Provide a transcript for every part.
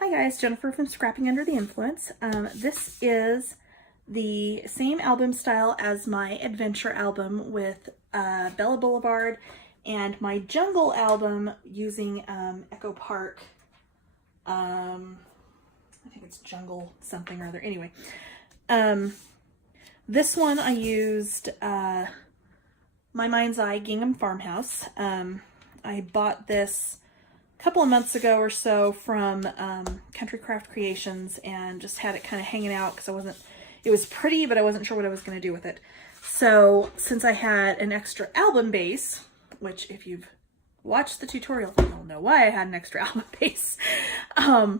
Hi guys, Jennifer from Scrapping Under the Influence. This is the same album style as my adventure album with Bella Boulevard and my jungle album using Echo Park. I think it's jungle something or other. Anyway, this one I used My Mind's Eye Gingham Farmhouse. I bought this couple of months ago or so from Country Craft Creations and just had it kind of hanging out because it was pretty, but I wasn't sure what I was going to do with it. So since I had an extra album base, which if you've watched the tutorial, you'll know why I had an extra album base, I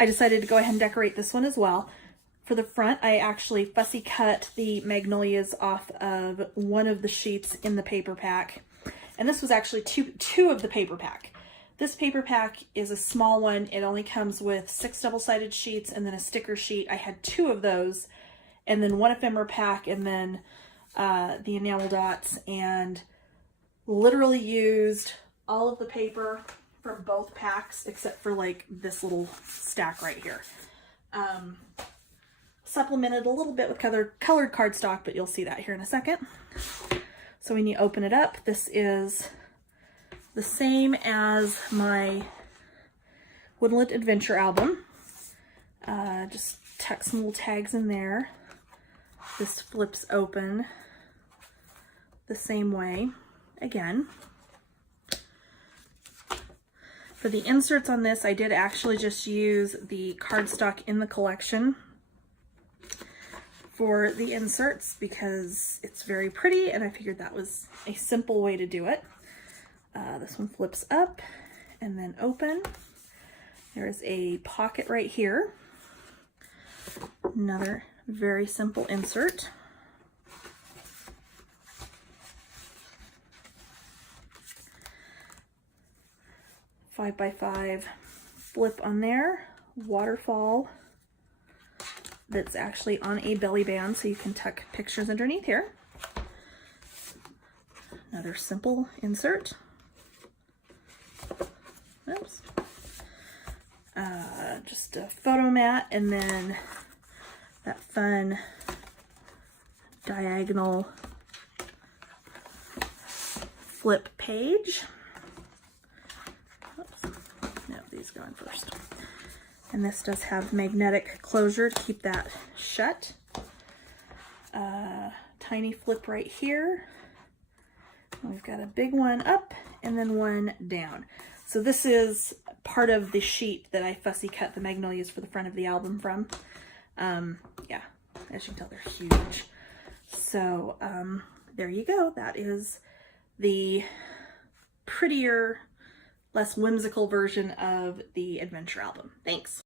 decided to go ahead and decorate this one as well. For the front, I actually fussy cut the magnolias off of one of the sheets in the paper pack. And this was actually two of the paper pack. This paper pack is a small one. It only comes with 6 double-sided sheets and then a sticker sheet. I had 2 of those, and then 1 ephemera pack, and then the enamel dots, and literally used all of the paper from both packs except for like this little stack right here. Supplemented a little bit with colored cardstock, but you'll see that here in a second. So when you open it up, this is the same as my Woodland Adventure album. Just tuck some little tags in there. This flips open the same way again. For the inserts on this, I did actually just use the cardstock in the collection for the inserts because it's very pretty and I figured that was a simple way to do it. This one flips up and then open. There's a pocket right here. Another very simple insert. Five by 5 flip on there. Waterfall that's actually on a belly band so you can tuck pictures underneath here. Another simple insert. Oops. Just a photo mat and then that fun diagonal flip page. Oops. No, these go in first. And this does have magnetic closure to keep that shut. Tiny flip right here. We've got a big one up and then one down. So this is part of the sheet that I fussy cut the magnolias for the front of the album from. Yeah, as you can tell, they're huge. So there you go. That is the prettier, less whimsical version of the adventure album. Thanks.